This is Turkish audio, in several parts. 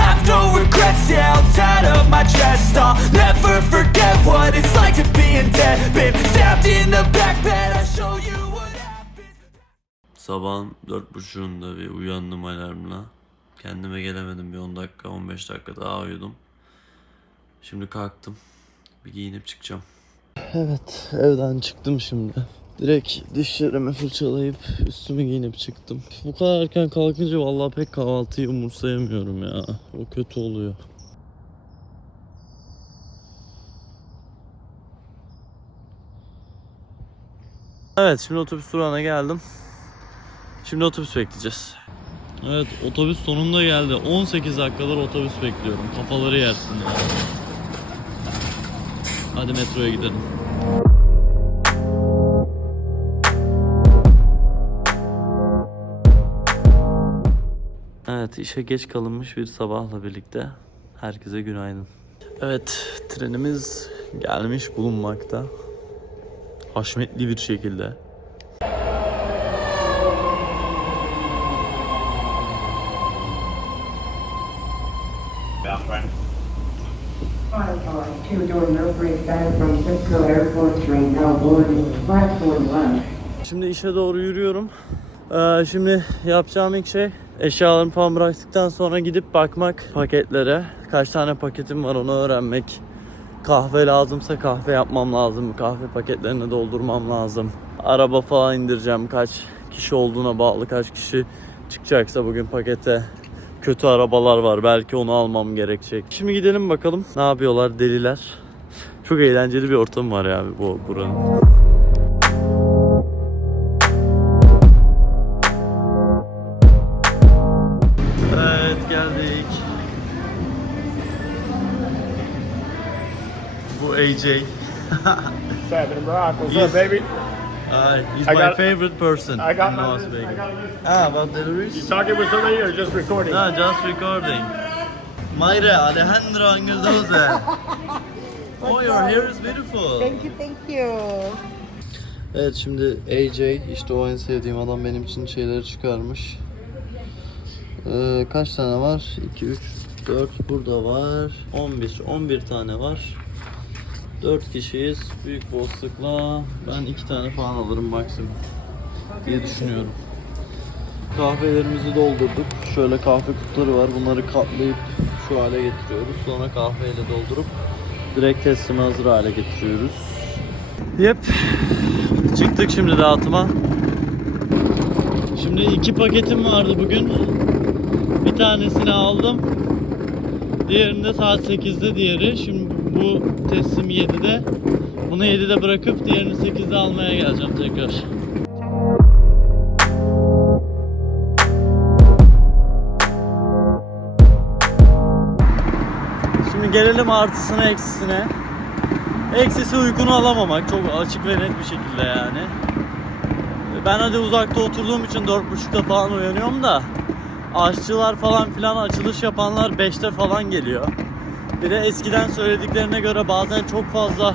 have no regrets, yeah, I'll tie up my chest I'll never forget what it's like to be in debt Been stabbed in the back bed, I'll show you what happens Sabahın dört buçuğunda bir uyandım alarmla. Kendime gelemedim bir 10 dakika 15 dakika daha uyudum. Şimdi kalktım. Bir giyinip çıkacağım. Evet evden çıktım şimdi. Direkt dişlerimi fırçalayıp üstümü giyinip çıktım. Bu kadar erken kalkınca vallahi pek kahvaltıyı umursayamıyorum ya. O kötü oluyor. Evet şimdi otobüs durağına geldim. Şimdi otobüs bekleyeceğiz. Evet otobüs sonunda geldi. 18 dakikadır otobüs bekliyorum. Kafaları yersin ya. Hadi metroya gidelim. Evet işe geç kalınmış bir sabahla birlikte herkese günaydın. Evet trenimiz gelmiş bulunmakta. Haşmetli bir şekilde. Şimdi işe doğru yürüyorum. Ee, şimdi yapacağım ilk şey eşyalarımı falan bıraktıktan sonra gidip bakmak paketlere. Kaç tane paketim var onu öğrenmek. Kahve lazımsa kahve yapmam lazım. Kahve paketlerini doldurmam lazım. Araba falan indireceğim. Kaç kişi olduğuna bağlı. Kaç kişi çıkacaksa bugün pakete. Kötü arabalar var. Belki onu almam gerekecek. Şimdi gidelim bakalım. Ne yapıyorlar deliler. Çok eğlenceli bir ortam var ya bu buranın. Seven Rock. What's Yes. up, baby? Uh, he's I my got- favorite person I got in my Las list. I Vegas. got a list. Ah, about deliveries? Talking with somebody or just recording? No, just recording. Mayra, Alejandro Angeldoze. oh, your hair is beautiful. Thank you, thank you. Evet şimdi AJ işte o en sevdiğim adam benim için şeyleri çıkarmış. Ee, kaç tane var? 2, 3, 4 burada var. 11, 11 tane var. 4 kişiyiz. Büyük boşlukla ben 2 tane falan alırım maksimum diye düşünüyorum. Kahvelerimizi doldurduk. Şöyle kahve kutuları var. Bunları katlayıp şu hale getiriyoruz. Sonra kahveyle doldurup direkt teslime hazır hale getiriyoruz. Yep. Çıktık şimdi dağıtıma. Şimdi iki paketim vardı bugün. Bir tanesini aldım. Diğerinde saat 8'de diğeri. Şimdi bu teslim 7'de. Bunu 7'de bırakıp diğerini 8'de almaya geleceğim tekrar. Şimdi gelelim artısına eksisine. Eksisi uykunu alamamak çok açık ve net bir şekilde yani. Ben hadi uzakta oturduğum için 4.30'da falan uyanıyorum da aşçılar falan filan açılış yapanlar 5'te falan geliyor. Bir de eskiden söylediklerine göre bazen çok fazla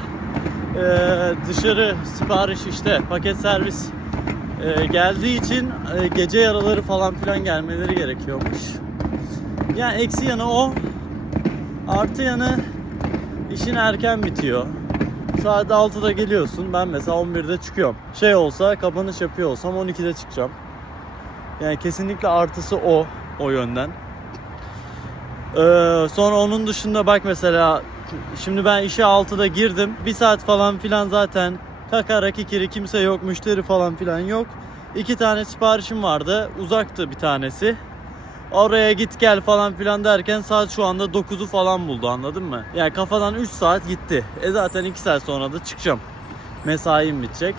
e, dışarı sipariş işte paket servis e, geldiği için e, gece yaraları falan filan gelmeleri gerekiyormuş. Yani eksi yanı o. Artı yanı işin erken bitiyor. Saat 6'da geliyorsun. Ben mesela 11'de çıkıyorum. Şey olsa kapanış yapıyor olsam 12'de çıkacağım. Yani kesinlikle artısı o. O yönden. Ee, sonra onun dışında bak mesela şimdi ben işe 6'da girdim. Bir saat falan filan zaten kakara kikiri kimse yok. Müşteri falan filan yok. İki tane siparişim vardı. Uzaktı bir tanesi. Oraya git gel falan filan derken saat şu anda 9'u falan buldu anladın mı? Yani kafadan 3 saat gitti. E zaten 2 saat sonra da çıkacağım. Mesaim bitecek.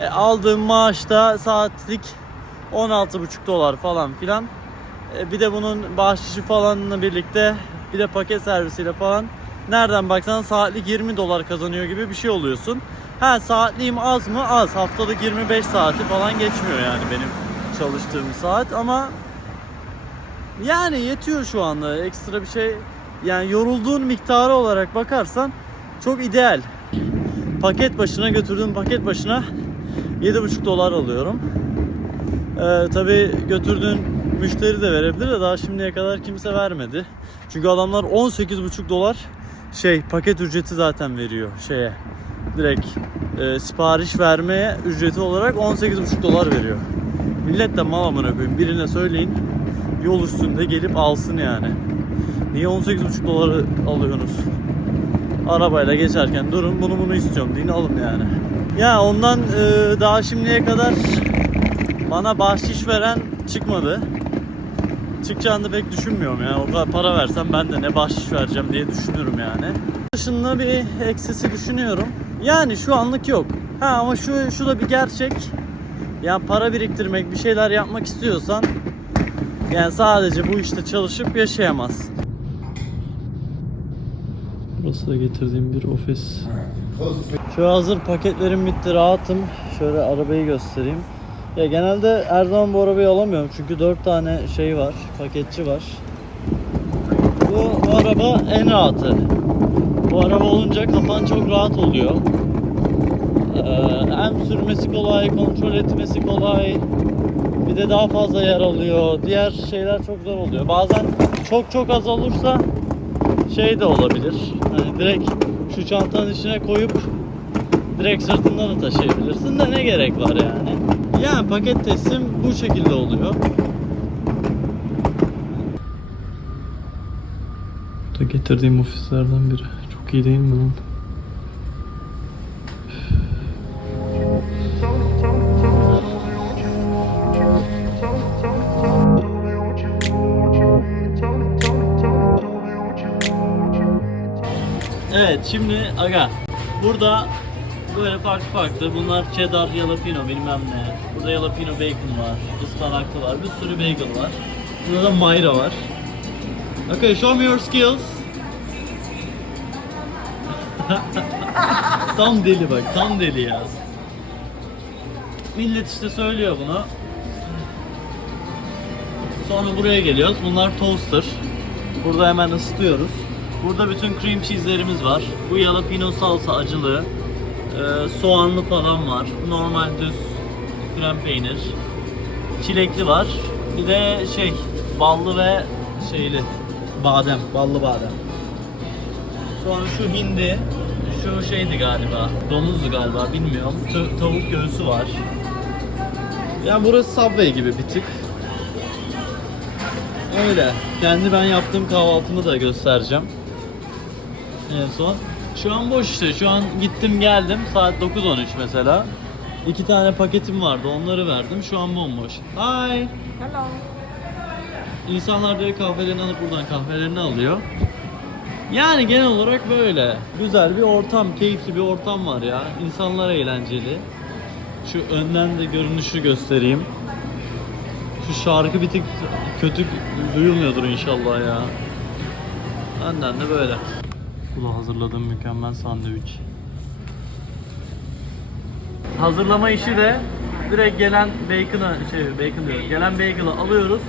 E aldığım maaş da saatlik 16,5 dolar falan filan. E bir de bunun bahşişi falanla birlikte bir de paket servisiyle falan nereden baksan saatlik 20 dolar kazanıyor gibi bir şey oluyorsun. Ha saatliğim az mı? Az. Haftalık 25 saati falan geçmiyor yani benim çalıştığım saat ama yani yetiyor şu anda. Ekstra bir şey yani yorulduğun miktarı olarak bakarsan çok ideal. Paket başına götürdüğüm paket başına 7,5 dolar alıyorum. Ee, Tabi götürdüğün müşteri de verebilir de daha şimdiye kadar kimse vermedi. Çünkü adamlar 18,5 dolar şey paket ücreti zaten veriyor şeye. Direkt e, sipariş vermeye ücreti olarak 18,5 dolar veriyor. Millet de mal amına koyayım. Birine söyleyin yol üstünde gelip alsın yani. Niye 18,5 doları alıyorsunuz? Arabayla geçerken durun bunu bunu istiyorum deyin alın yani. Ya ondan e, daha şimdiye kadar bana bahşiş veren çıkmadı. Çıkacağını pek düşünmüyorum yani. O kadar para versem ben de ne bahşiş vereceğim diye düşünürüm yani. Dışında bir eksisi düşünüyorum. Yani şu anlık yok. Ha ama şu şu da bir gerçek. Yani para biriktirmek, bir şeyler yapmak istiyorsan yani sadece bu işte çalışıp yaşayamazsın. Burası da getirdiğim bir ofis. Şu hazır paketlerim bitti rahatım. Şöyle arabayı göstereyim. Ya genelde her zaman bu arabayı alamıyorum çünkü 4 tane şey var, paketçi var. Bu, bu araba en rahatı. Bu araba olunca kafan çok rahat oluyor. Ee, hem sürmesi kolay, kontrol etmesi kolay. Bir de daha fazla yer alıyor. Diğer şeyler çok zor oluyor. Bazen çok çok az olursa şey de olabilir. Hani direkt şu çantanın içine koyup direkt sırtında da taşıyabilirsin de ne gerek var yani. Yani paket teslim bu şekilde oluyor. Bu da getirdiğim ofislerden biri. Çok iyi değil mi lan? Evet şimdi aga burada farklı farklı bunlar cheddar jalapeno bilmem ne. Burada jalapeno bacon var, ıspanaklı var, bir sürü bagel var. Burada da mayra var. Okay, show me your skills. tam deli bak, tam deli ya. Millet işte söylüyor bunu. Sonra buraya geliyoruz. Bunlar toaster. Burada hemen ısıtıyoruz. Burada bütün cream cheese'lerimiz var. Bu jalapeno salsa acılı. Ee, soğanlı falan var. Normal düz krem peynir. Çilekli var. Bir de şey ballı ve şeyli badem, ballı badem. Sonra şu hindi, şu şeydi galiba, domuzdu galiba bilmiyorum. Tö- tavuk göğsü var. Yani burası Subway gibi bir tık. Öyle. Kendi ben yaptığım kahvaltımı da göstereceğim. En son. Şu an boş işte. Şu an gittim geldim. Saat 9.13 mesela. İki tane paketim vardı. Onları verdim. Şu an bomboş. Hi. Hello. İnsanlar direkt kahvelerini alıp buradan kahvelerini alıyor. Yani genel olarak böyle. Güzel bir ortam, keyifli bir ortam var ya. İnsanlar eğlenceli. Şu önden de görünüşü göstereyim. Şu şarkı bir tık kötü duyulmuyordur inşallah ya. Önden de böyle. Bu da hazırladığım mükemmel sandviç. Hazırlama işi de direkt gelen bacon'ı şey bacon diyorum. Gelen bacon'ı alıyoruz.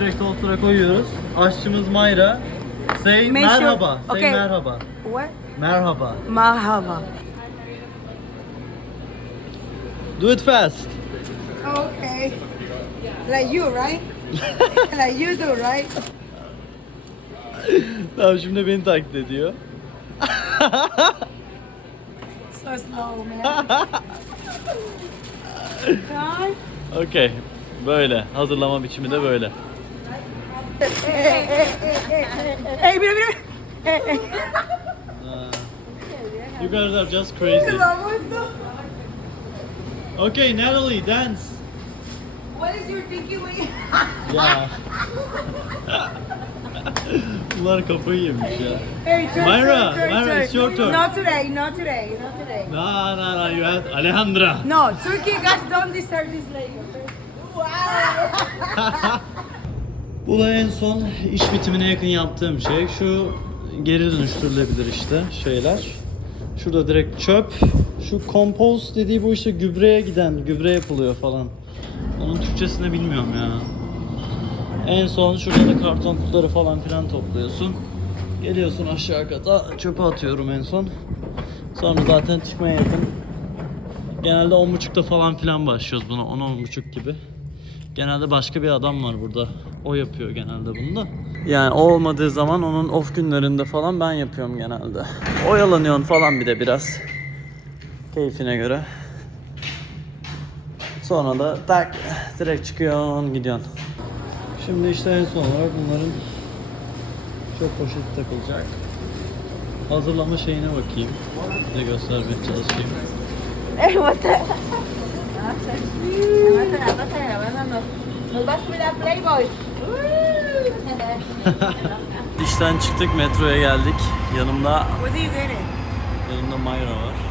Direkt toaster'a koyuyoruz. Aşçımız Mayra. Say sure- merhaba. Say Okay. merhaba. What? Merhaba. Mahava. Do it fast. Okay. Like you, right? like you do, right? Tamam şimdi beni taklit ediyor. Slow, man. Time. Okey. Böyle. Hazırlama biçimi de böyle. Hey, mira, mira. You guys are just crazy. Okay, Natalie, dance. What is your thinking when you... Bunlar kafayı yemiş ya. Hey, turn, Myra, turn, turn, Myra, turn. it's your turn. Not today, not today, not today. No, no, no, you have Alejandra. No, Turkey guys don't deserve this okay? Wow. Bu da en son iş bitimine yakın yaptığım şey. Şu geri dönüştürülebilir işte şeyler. Şurada direkt çöp. Şu kompost dediği bu işte gübreye giden, gübre yapılıyor falan. Onun Türkçesini bilmiyorum ya. En son şurada da karton kutuları falan filan topluyorsun. Geliyorsun aşağı kata çöpe atıyorum en son. Sonra zaten çıkmaya yakın. Genelde 10.30'da falan filan başlıyoruz buna 10-10.30 gibi. Genelde başka bir adam var burada. O yapıyor genelde bunu da. Yani o olmadığı zaman onun off günlerinde falan ben yapıyorum genelde. Oyalanıyorsun falan bir de biraz. Keyfine göre. Sonra da tak direkt çıkıyorsun gidiyorsun. Şimdi işte en son olarak bunların çok poşeti takılacak. Hazırlama şeyine bakayım. Size göstermeye çalışayım. Playboy. İşten çıktık metroya geldik. Yanımda yanımda Mayra var.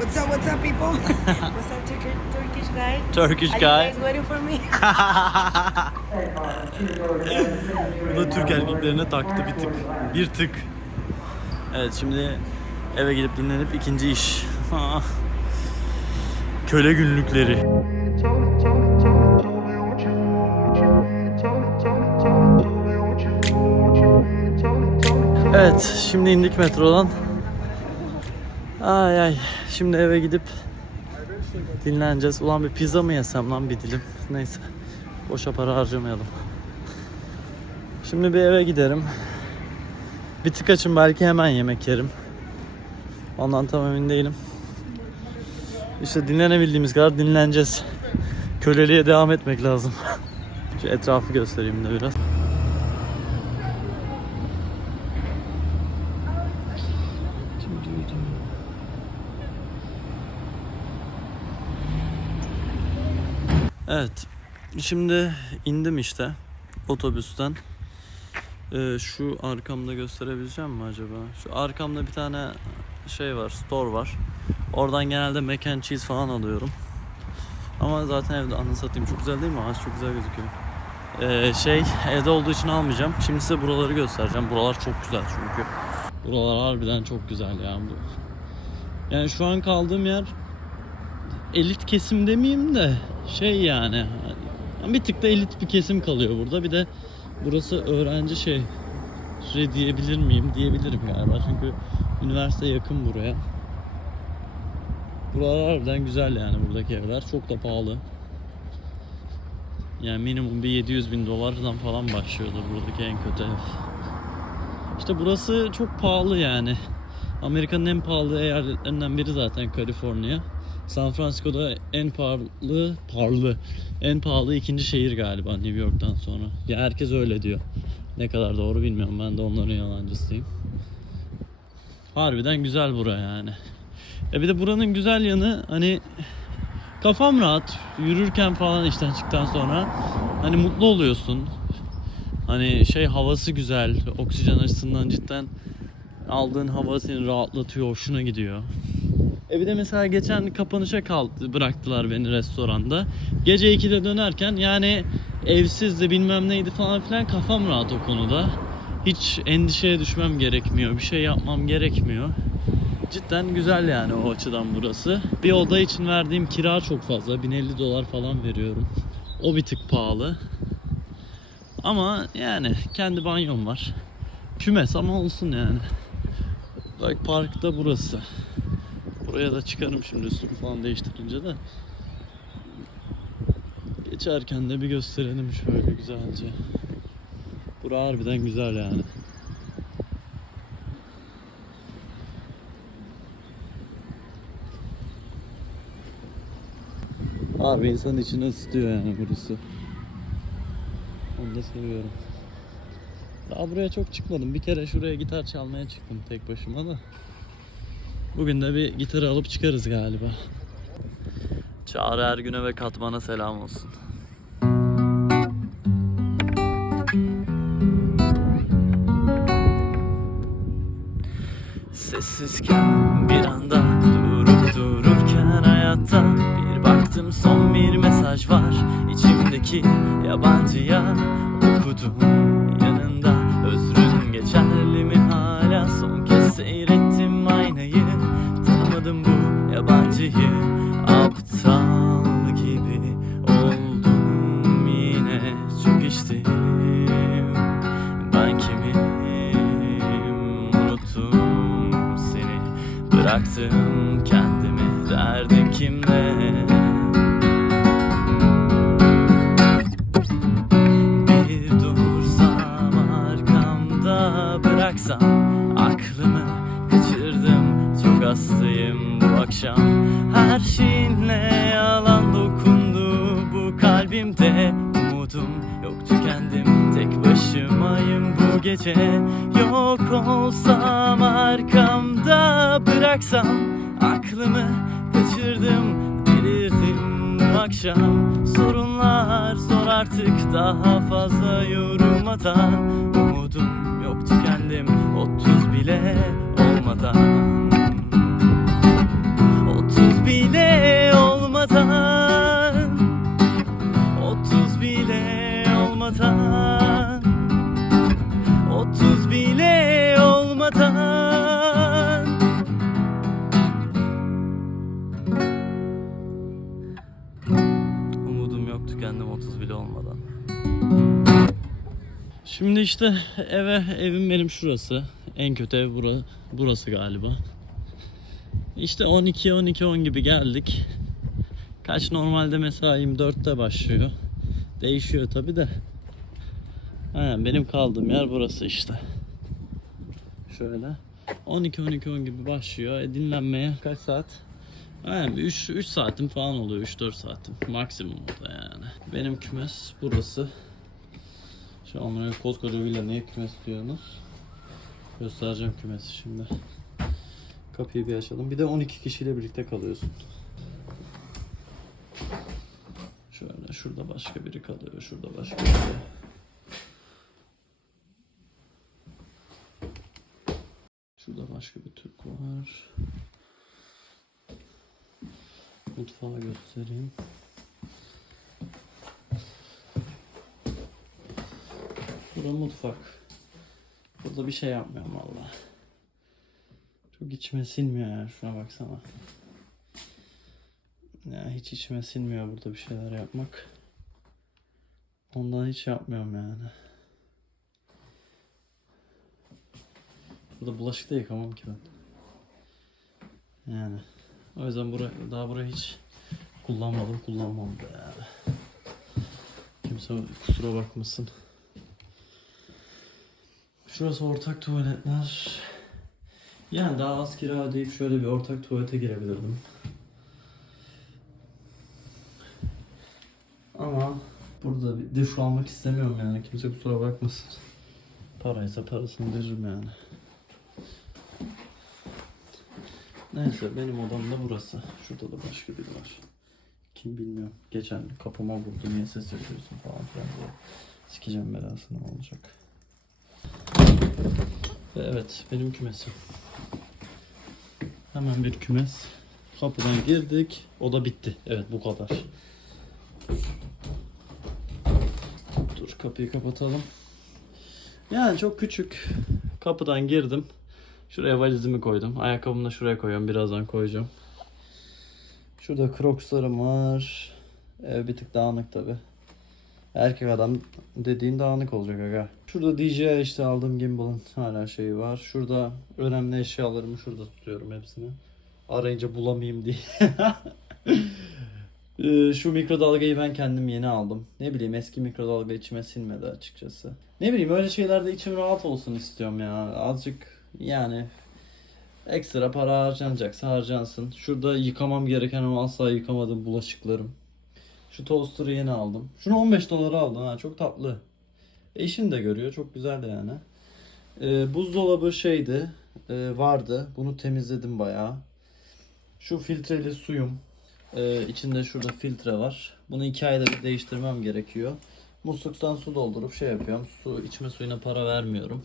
What's up, what's up, people? what's up, Turkish, Turkish guy? Turkish Are you guy. guys waiting for me? Bu da Türk erkeklerine taktı bir tık. Bir tık. Evet şimdi eve gidip dinlenip ikinci iş. Köle günlükleri. You you you you. Evet şimdi indik metrodan. Ay ay şimdi eve gidip dinleneceğiz. Ulan bir pizza mı yesem lan bir dilim. Neyse boşa para harcamayalım. Şimdi bir eve giderim. Bir tık açım belki hemen yemek yerim. Ondan tam emin değilim. İşte dinlenebildiğimiz kadar dinleneceğiz. Köleliğe devam etmek lazım. Şu etrafı göstereyim de biraz. Evet. Şimdi indim işte otobüsten. Ee, şu arkamda gösterebileceğim mi acaba? Şu arkamda bir tane şey var, store var. Oradan genelde mac and cheese falan alıyorum. Ama zaten evde anı satayım çok güzel değil mi? Ağaç çok güzel gözüküyor. Ee, şey evde olduğu için almayacağım. Şimdi size buraları göstereceğim. Buralar çok güzel çünkü. Buralar harbiden çok güzel yani. Yani şu an kaldığım yer elit kesim demeyeyim de şey yani bir tık da elit bir kesim kalıyor burada. Bir de burası öğrenci şey şey diyebilir miyim? Diyebilirim galiba çünkü üniversite yakın buraya. Buralar harbiden güzel yani buradaki evler. Çok da pahalı. Yani minimum bir 700 bin dolardan falan başlıyordur buradaki en kötü ev. İşte burası çok pahalı yani. Amerika'nın en pahalı eyaletlerinden biri zaten Kaliforniya. San Francisco'da en pahalı, pahalı, en pahalı ikinci şehir galiba New York'tan sonra. Ya herkes öyle diyor. Ne kadar doğru bilmiyorum. Ben de onların yalancısıyım. Harbiden güzel bura yani. E bir de buranın güzel yanı hani kafam rahat. Yürürken falan işten çıktıktan sonra hani mutlu oluyorsun. Hani şey havası güzel. Oksijen açısından cidden aldığın hava seni rahatlatıyor, hoşuna gidiyor. E bir de mesela geçen kapanışa kaldı, bıraktılar beni restoranda. Gece 2'de dönerken yani evsizdi bilmem neydi falan filan kafam rahat o konuda. Hiç endişeye düşmem gerekmiyor. Bir şey yapmam gerekmiyor. Cidden güzel yani o açıdan burası. Bir oda için verdiğim kira çok fazla. 1050 dolar falan veriyorum. O bir tık pahalı. Ama yani kendi banyom var. Kümes ama olsun yani. Bak parkta burası. Buraya da çıkarım şimdi üstümü falan değiştirince de. Geçerken de bir gösterelim şöyle güzelce. Bura harbiden güzel yani. Harbi insan içine ısıtıyor yani burası. Onu da seviyorum. Daha buraya çok çıkmadım. Bir kere şuraya gitar çalmaya çıktım tek başıma da. Bugün de bir gitarı alıp çıkarız galiba. Çağrı Ergün'e ve Katman'a selam olsun. Sessizken bir anda durup dururken hayatta Bir baktım son bir mesaj var içimdeki yabancıya okudum gece Yok olsam arkamda bıraksam Aklımı kaçırdım delirdim akşam. Sorunlar zor artık daha fazla yorum atan Umudum yok tükendim otuz bile olmadan. Otuz bile olmadan. Otuz bile olmadan Şimdi işte eve evim benim şurası. En kötü ev bura, burası galiba. İşte 12 12 10 gibi geldik. Kaç normalde mesaim 4'te başlıyor. Değişiyor tabi de. Aynen benim kaldığım yer burası işte. Şöyle. 12 12 10 gibi başlıyor. E, dinlenmeye kaç saat? Aynen 3 3 saatim falan oluyor. 3 4 saatim maksimum da yani. Benim kümes burası. An buraya koskoca villa niye kümes diyorsunuz? Göstereceğim kümesi şimdi. Kapıyı bir açalım. Bir de 12 kişiyle birlikte kalıyorsun. Şöyle şurada başka biri kalıyor. Şurada başka biri. Şurada başka bir Türk var. Mutfağı göstereyim. Burada mutfak. Burada bir şey yapmıyorum valla. Çok içime sinmiyor ya. Şuna baksana. Ya hiç içime sinmiyor burada bir şeyler yapmak. Ondan hiç yapmıyorum yani. Burada bulaşık da yıkamam ki ben. Yani. O yüzden buraya, daha burayı hiç kullanmadım, kullanmam da yani. Kimse kusura bakmasın. Şurası ortak tuvaletler. Yani daha az kira ödeyip şöyle bir ortak tuvalete girebilirdim. Ama burada bir duş almak istemiyorum yani. Kimse kusura bakmasın. Paraysa parasını veririm yani. Neyse benim odam da burası. Şurada da başka biri var. Kim bilmiyorum. Geçen kapıma vurdu niye ses yapıyorsun falan filan diye. Sikeceğim belasını olacak. Ve evet benim kümesim. Hemen bir kümes. Kapıdan girdik. O da bitti. Evet bu kadar. Dur kapıyı kapatalım. Yani çok küçük. Kapıdan girdim. Şuraya valizimi koydum. Ayakkabımı da şuraya koyuyorum. Birazdan koyacağım. Şurada crocslarım var. Ev bir tık dağınık tabi. Erkek adam dediğin dağınık olacak aga. Şurada DJI işte aldığım gimbal'ın hala şeyi var. Şurada önemli eşyalarımı şurada tutuyorum hepsini. Arayınca bulamayayım diye. Ee, Şu mikrodalgayı ben kendim yeni aldım. Ne bileyim eski mikrodalga içime sinmedi açıkçası. Ne bileyim öyle şeylerde içim rahat olsun istiyorum ya. Azıcık yani ekstra para harcanacaksa harcansın. Şurada yıkamam gereken ama asla yıkamadığım bulaşıklarım. Şu toaster'ı yeni aldım. Şunu 15 dolara aldım ha çok tatlı. Eşin de görüyor çok güzel yani. Ee, buzdolabı şeydi e, vardı. Bunu temizledim bayağı. Şu filtreli suyum. Ee, içinde şurada filtre var. Bunu iki ayda bir değiştirmem gerekiyor. Musluktan su doldurup şey yapıyorum. Su içme suyuna para vermiyorum.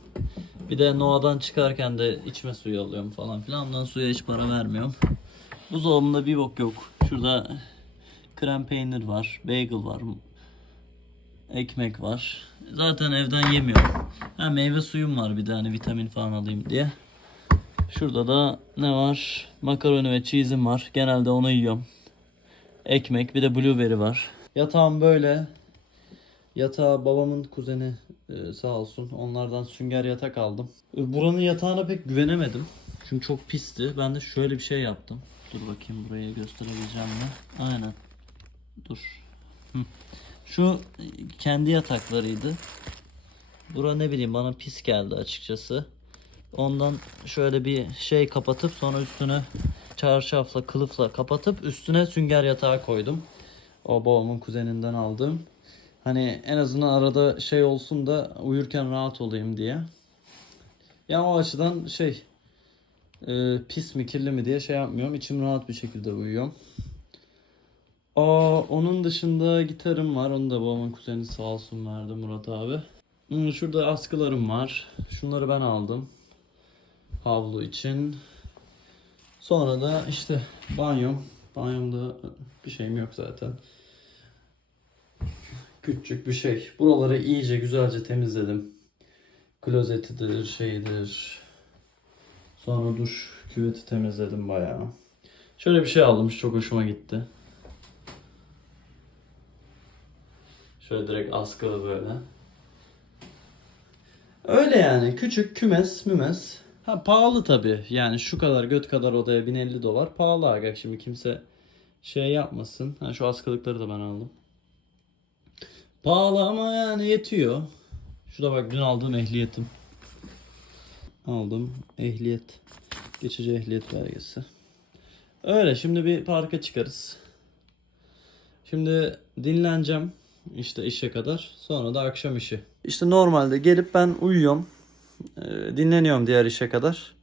Bir de Noah'dan çıkarken de içme suyu alıyorum falan filan. Ondan suya hiç para vermiyorum. Buzdolabında bir bok yok. Şurada krem peynir var, bagel var, ekmek var. Zaten evden yemiyorum. Ha meyve suyum var bir de hani vitamin falan alayım diye. Şurada da ne var? Makaroni ve cheese'im var. Genelde onu yiyorum. Ekmek bir de blueberry var. Yatağım böyle. Yatağı babamın kuzeni e, sağ olsun. Onlardan sünger yatak aldım. E, Buranın yatağına pek güvenemedim. Çünkü çok pisti. Ben de şöyle bir şey yaptım. Dur bakayım buraya gösterebileceğim mi? Aynen. Dur. Şu kendi yataklarıydı. Bura ne bileyim bana pis geldi açıkçası. Ondan şöyle bir şey kapatıp sonra üstüne çarşafla kılıfla kapatıp üstüne sünger yatağı koydum. O babamın kuzeninden aldım. Hani en azından arada şey olsun da uyurken rahat olayım diye. Yani o açıdan şey e, pis mi kirli mi diye şey yapmıyorum. İçim rahat bir şekilde uyuyorum. Aa, onun dışında gitarım var. Onu da babamın kuzeni sağ olsun verdi Murat abi. Hmm, Şurada askılarım var. Şunları ben aldım. Havlu için. Sonra da işte banyom. Banyomda bir şeyim yok zaten. Küçük bir şey. Buraları iyice güzelce temizledim. Klozetidir, şeydir. Sonra duş küveti temizledim bayağı. Şöyle bir şey aldım. Çok hoşuma gitti. Şöyle direkt askılı böyle. Öyle yani. Küçük kümes mümes. Ha pahalı tabi. Yani şu kadar göt kadar odaya 1050 dolar pahalı aga. Şimdi kimse şey yapmasın. Ha şu askılıkları da ben aldım. Pahalı ama yani yetiyor. Şurada bak dün aldığım ehliyetim. Aldım ehliyet. Geçici ehliyet belgesi. Öyle şimdi bir parka çıkarız. Şimdi dinleneceğim işte işe kadar. Sonra da akşam işi. İşte normalde gelip ben uyuyorum. Ee, dinleniyorum diğer işe kadar.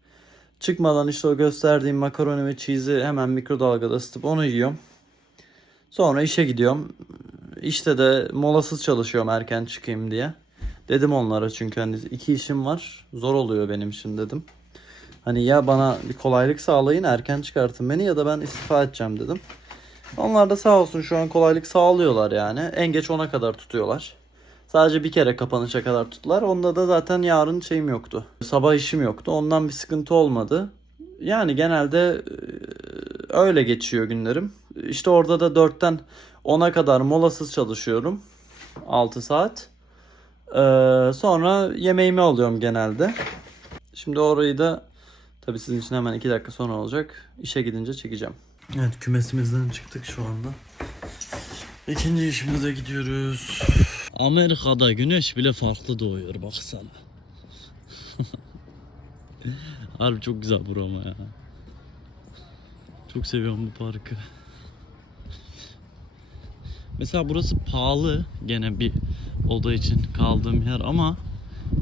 Çıkmadan işte o gösterdiğim makaroni ve cheese'i hemen mikrodalgada ısıtıp onu yiyorum. Sonra işe gidiyorum. İşte de molasız çalışıyorum erken çıkayım diye. Dedim onlara çünkü hani iki işim var. Zor oluyor benim için dedim. Hani ya bana bir kolaylık sağlayın erken çıkartın beni ya da ben istifa edeceğim dedim. Onlar da sağ olsun şu an kolaylık sağlıyorlar yani. En geç 10'a kadar tutuyorlar. Sadece bir kere kapanışa kadar tuttular. Onda da zaten yarın şeyim yoktu. Sabah işim yoktu. Ondan bir sıkıntı olmadı. Yani genelde e, öyle geçiyor günlerim. İşte orada da 4'ten 10'a kadar molasız çalışıyorum. 6 saat. Ee, sonra yemeğimi alıyorum genelde. Şimdi orayı da tabii sizin için hemen 2 dakika sonra olacak. İşe gidince çekeceğim. Evet kümesimizden çıktık şu anda. İkinci işimize gidiyoruz. Amerika'da güneş bile farklı doğuyor baksana. Harbi çok güzel bura ama ya. Çok seviyorum bu parkı. Mesela burası pahalı gene bir oda için kaldığım yer ama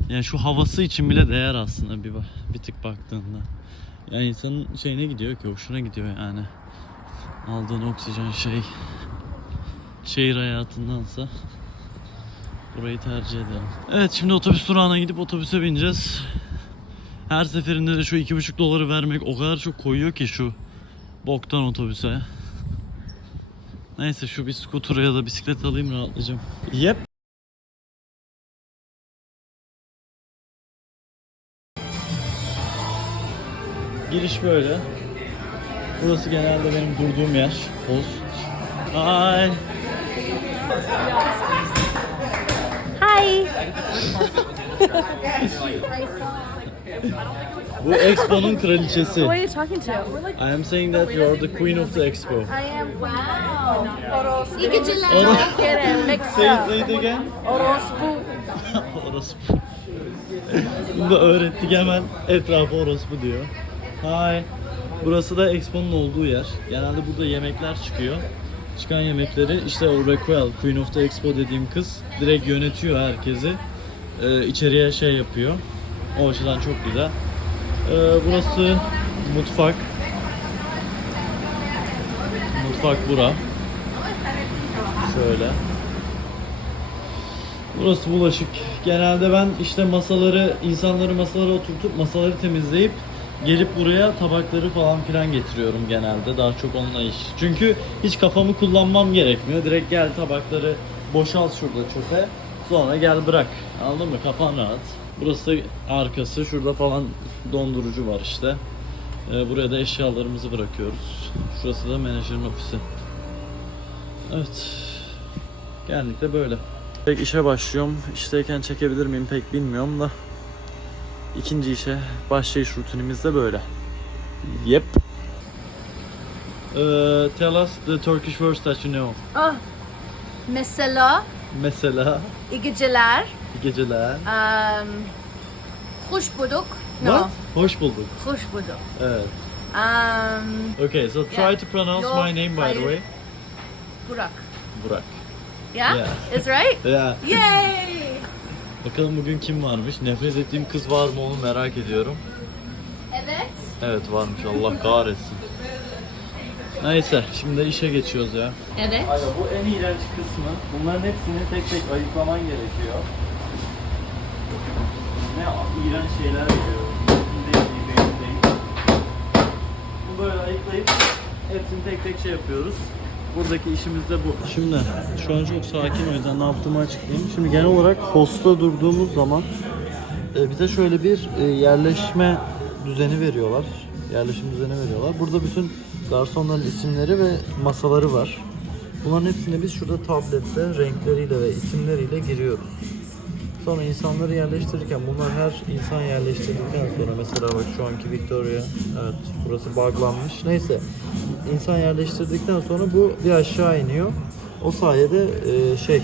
yani şu havası için bile değer aslında bir bir tık baktığında. Yani insanın şeyine gidiyor ki hoşuna gidiyor yani. Aldığın oksijen şey şehir hayatındansa burayı tercih ederim. Evet şimdi otobüs durağına gidip otobüse bineceğiz. Her seferinde de şu iki buçuk doları vermek o kadar çok koyuyor ki şu boktan otobüse. Neyse şu bir scooter ya da bisiklet alayım rahatlayacağım. Yep. Giriş böyle. Burası genelde benim durduğum yer. Post. Hi. Hi. Bu Expo'nun kraliçesi. Who are you talking to? I am saying that you are the queen of the Expo. I am wow. Türkiye'nin mix Say, up. say it again. Orospu. orospu. Bunu da öğrettik hemen etrafı orospu diyor. Hi. Burası da Expo'nun olduğu yer. Genelde burada yemekler çıkıyor. Çıkan yemekleri işte o Raquel, Queen of the Expo dediğim kız direkt yönetiyor herkesi. Ee, içeriye şey yapıyor. O açıdan çok güzel. Ee, burası mutfak. Mutfak bura. Şöyle. Burası bulaşık. Genelde ben işte masaları, insanları masalara oturtup masaları temizleyip gelip buraya tabakları falan filan getiriyorum genelde. Daha çok onunla iş. Çünkü hiç kafamı kullanmam gerekmiyor. Direkt gel tabakları boşalt şurada çöpe. Sonra gel bırak. Anladın mı? Kafan rahat. Burası da arkası. Şurada falan dondurucu var işte. Ee, buraya da eşyalarımızı bırakıyoruz. Şurası da menajerin ofisi. Evet. Genellikle böyle. Pek işe başlıyorum. İşteyken çekebilir miyim pek bilmiyorum da. İkinci işe başlayış rutinimiz de böyle. Yep. Uh, tell us the Turkish words that you know. Ah. Mesela Mesela iyi geceler. iyi geceler. Um, hoş bulduk. No. What? Hoş bulduk. Hoş bulduk. Evet. Um, Okay, so try Yeah. to pronounce Yok, my name by the hayır. way. Burak. Burak. Yeah? Yeah. Is right? Yeah. Yay! Bakalım bugün kim varmış? Nefret ettiğim kız var mı onu merak ediyorum. Evet. Evet varmış Allah kahretsin. Neyse şimdi işe geçiyoruz ya. Evet. Hayır bu en iğrenç kısmı. Bunların hepsini tek tek ayıklaman gerekiyor. Ne iğrenç şeyler geliyor. Değil, değil, değil, değil. Bu böyle ayıklayıp hepsini tek tek şey yapıyoruz. Buradaki işimiz de bu. Şimdi şu an çok sakin o yüzden ne yaptığımı açıklayayım. Şimdi genel olarak hosta durduğumuz zaman e, bize şöyle bir e, yerleşme düzeni veriyorlar. Yerleşim düzeni veriyorlar. Burada bütün garsonların isimleri ve masaları var. Bunların hepsini biz şurada tablette renkleriyle ve isimleriyle giriyoruz. Sonra insanları yerleştirirken bunlar her insan yerleştirdikten sonra mesela bak şu anki Victoria evet burası buglanmış. Neyse insan yerleştirdikten sonra bu bir aşağı iniyor. O sayede e, şey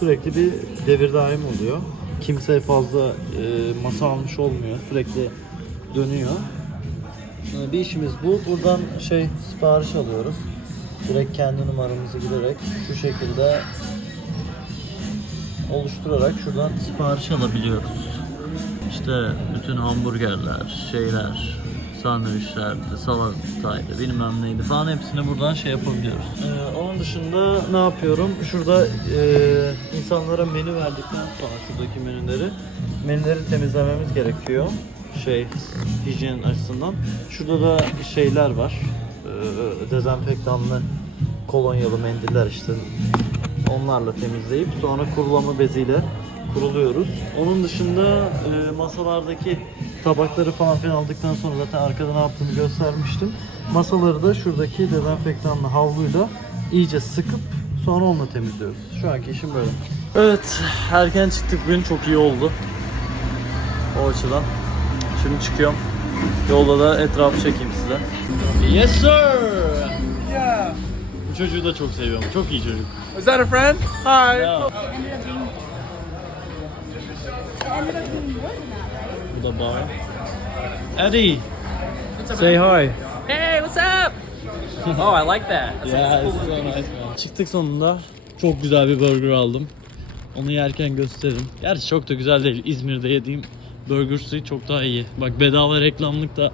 sürekli bir devir daim oluyor. Kimse fazla e, masa almış olmuyor. Sürekli dönüyor. E, Bir işimiz bu. Buradan şey sipariş alıyoruz. Direkt kendi numaramızı girerek şu şekilde oluşturarak şuradan sipariş alabiliyoruz. İşte bütün hamburgerler, şeyler, sandviçlerdi, salataydı, bilmem neydi falan hepsini buradan şey yapabiliyoruz. Ee, onun dışında ne yapıyorum? Şurada e, insanlara menü verdikten sonra şuradaki menüleri menüleri temizlememiz gerekiyor. Şey hijyen açısından. Şurada da şeyler var. Ee, dezenfektanlı kolonyalı mendiller işte onlarla temizleyip sonra kurulama beziyle kuruluyoruz. Onun dışında e, masalardaki tabakları falan filan aldıktan sonra zaten arkada ne yaptığını göstermiştim. Masaları da şuradaki dezenfektanlı havluyla iyice sıkıp sonra onunla temizliyoruz. Şu anki işim böyle. Evet, erken çıktık bugün çok iyi oldu. O açıdan. Şimdi çıkıyorum. Yolda da etrafı çekeyim size. Yes sir. Bu çocuğu da çok seviyorum. Çok iyi çocuk. Is that a friend? Hi. Ya. Bu da bar. Eddie. Say hi. Hey, what's up? oh, I like that. Yeah, it's so nice man. Çıktık sonunda. Çok güzel bir burger aldım. Onu yerken gösteririm. Gerçi çok da güzel değil. İzmir'de yediğim Burger Street çok daha iyi. Bak bedava reklamlık da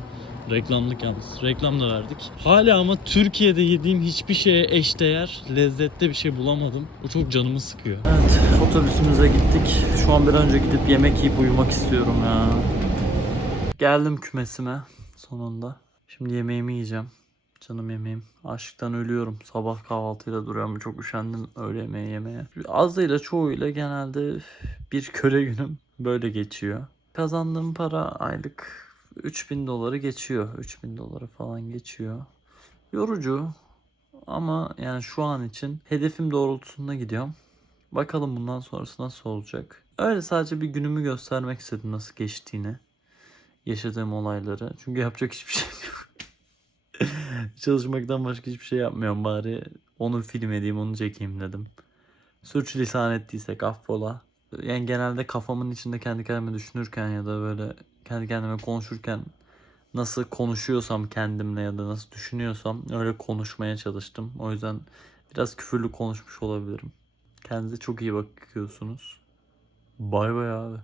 reklamlık yalnız. Reklam da verdik. Hala ama Türkiye'de yediğim hiçbir şeye eşdeğer lezzette bir şey bulamadım. Bu çok canımı sıkıyor. Evet, otobüsümüze gittik. Şu an bir önce gidip yemek yiyip uyumak istiyorum ya. Geldim kümesime sonunda. Şimdi yemeğimi yiyeceğim. Canım yemeğim. Aşktan ölüyorum. Sabah kahvaltıyla duruyorum. Çok üşendim öğle yemeği yemeye. Azıyla çoğuyla genelde bir köle günüm böyle geçiyor. Kazandığım para aylık 3000 doları geçiyor. 3000 doları falan geçiyor. Yorucu ama yani şu an için hedefim doğrultusunda gidiyorum. Bakalım bundan sonrası nasıl olacak. Öyle sadece bir günümü göstermek istedim nasıl geçtiğini. Yaşadığım olayları. Çünkü yapacak hiçbir şey yok. Çalışmaktan başka hiçbir şey yapmıyorum bari. Onu film edeyim, onu çekeyim dedim. Sürçülisan ettiysek affola. Yani genelde kafamın içinde kendi kendime düşünürken ya da böyle kendi kendime konuşurken nasıl konuşuyorsam kendimle ya da nasıl düşünüyorsam öyle konuşmaya çalıştım. O yüzden biraz küfürlü konuşmuş olabilirim. Kendinize çok iyi bakıyorsunuz. Bay bay abi.